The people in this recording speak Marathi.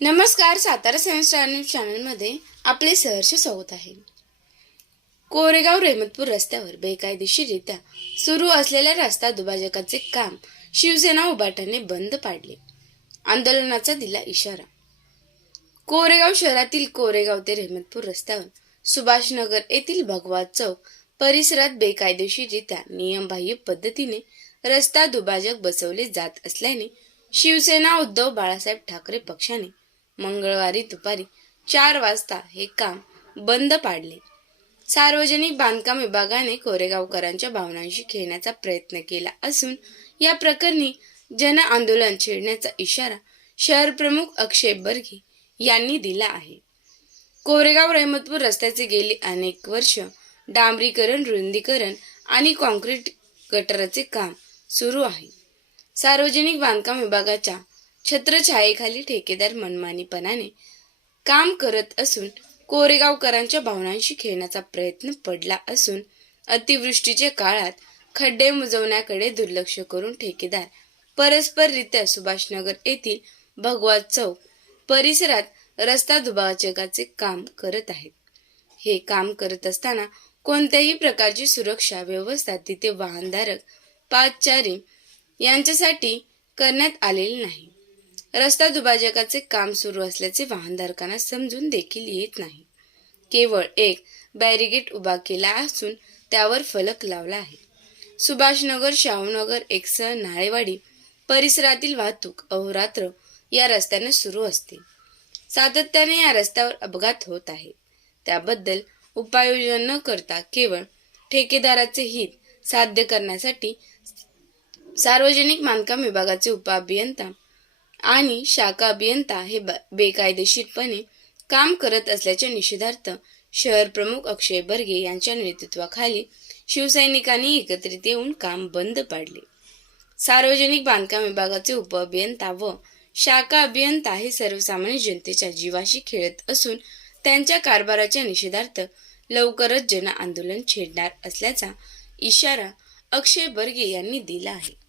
नमस्कार सातारा सायन्स स्टार न्यूज चॅनलमध्ये आपले सहर्ष स्वागत आहे. कोरेगाव रेहमतपूर रस्त्यावर बेकायदेशीररित्या सुरू असलेल्या रस्ता दुभाजकाचे काम शिवसेना उभाटाने बंद पाडले. आंदोलनाचा दिला इशारा. कोरेगाव शहरातील कोरेगाव ते रेमतपूर रस्त्यावर सुभाषनगर येथील भगवा चौक परिसरात बेकायदेशीररित्या नियमबाह्य पद्धतीने रस्ता दुभाजक बसवले जात असल्याने शिवसेना उद्धव बाळासाहेब ठाकरे पक्षाने मंगळवारी दुपारी चार वाजता हे काम बंद पाडले. सार्वजनिक बांधकाम विभागाने कोरेगावकरांच्या भावनांशी खेळण्याचा प्रयत्न केला असून या प्रकरणी जन आंदोलन छेडण्याचा इशारा शहर प्रमुख अक्षय बर्गे यांनी दिला आहे. कोरेगाव रहमतपूर रस्त्याचे गेली अनेक वर्ष डांबरीकरण रुंदीकरण आणि कॉन्क्रीट गटाराचे काम सुरू आहे. सार्वजनिक बांधकाम विभागाच्या छत्रछायेखाली ठेकेदार मनमानीपणाने काम करत असून कोरेगावकरांच्या भावनांशी खेळण्याचा प्रयत्न पडला असून अतिवृष्टीच्या काळात खड्डे मुजवण्याकडे दुर्लक्ष करून ठेकेदार परस्पररित्या सुभाषनगर येथील भगवा चौक परिसरात रस्ता दुभाजकाचे काम करत आहेत. हे काम करत असताना कोणत्याही प्रकारची सुरक्षा व्यवस्था तिथे वाहनधारक पादचारी यांच्यासाठी करण्यात आलेली नाही. रस्ता दुभाजकाचे काम सुरू असल्याचे वाहनधारकांना समजून देखील येत नाही. केवळ एक बॅरिगेट उभा केला असून त्यावर फलक लावला आहे. सुभाषनगर शाहूनगर एकसह नाळेवाडी परिसरातील वाहतूक अहोरात्र या रस्त्याने सुरू असते. सातत्याने या रस्त्यावर अपघात होत आहे. त्याबद्दल उपाययोजना न करता केवळ ठेकेदाराचे हित साध्य करण्यासाठी सार्वजनिक बांधकाम विभागाचे उपअभियंता आणि शाखा अभियंता हे ब- बेकायदेशीरपणे काम करत असल्याच्या निषेधार्थ शहर प्रमुख अक्षय बर्गे यांच्या नेतृत्वाखाली शिवसैनिकांनी एकत्रित येऊन काम बंद पाडले. सार्वजनिक बांधकाम विभागाचे उपअभियंता व शाखा अभियंता हे सर्वसामान्य जनतेच्या जीवाशी खेळत असून त्यांच्या कारभाराच्या निषेधार्थ लवकरच जन आंदोलन छेडणार असल्याचा इशारा अक्षय बर्गे यांनी दिला आहे.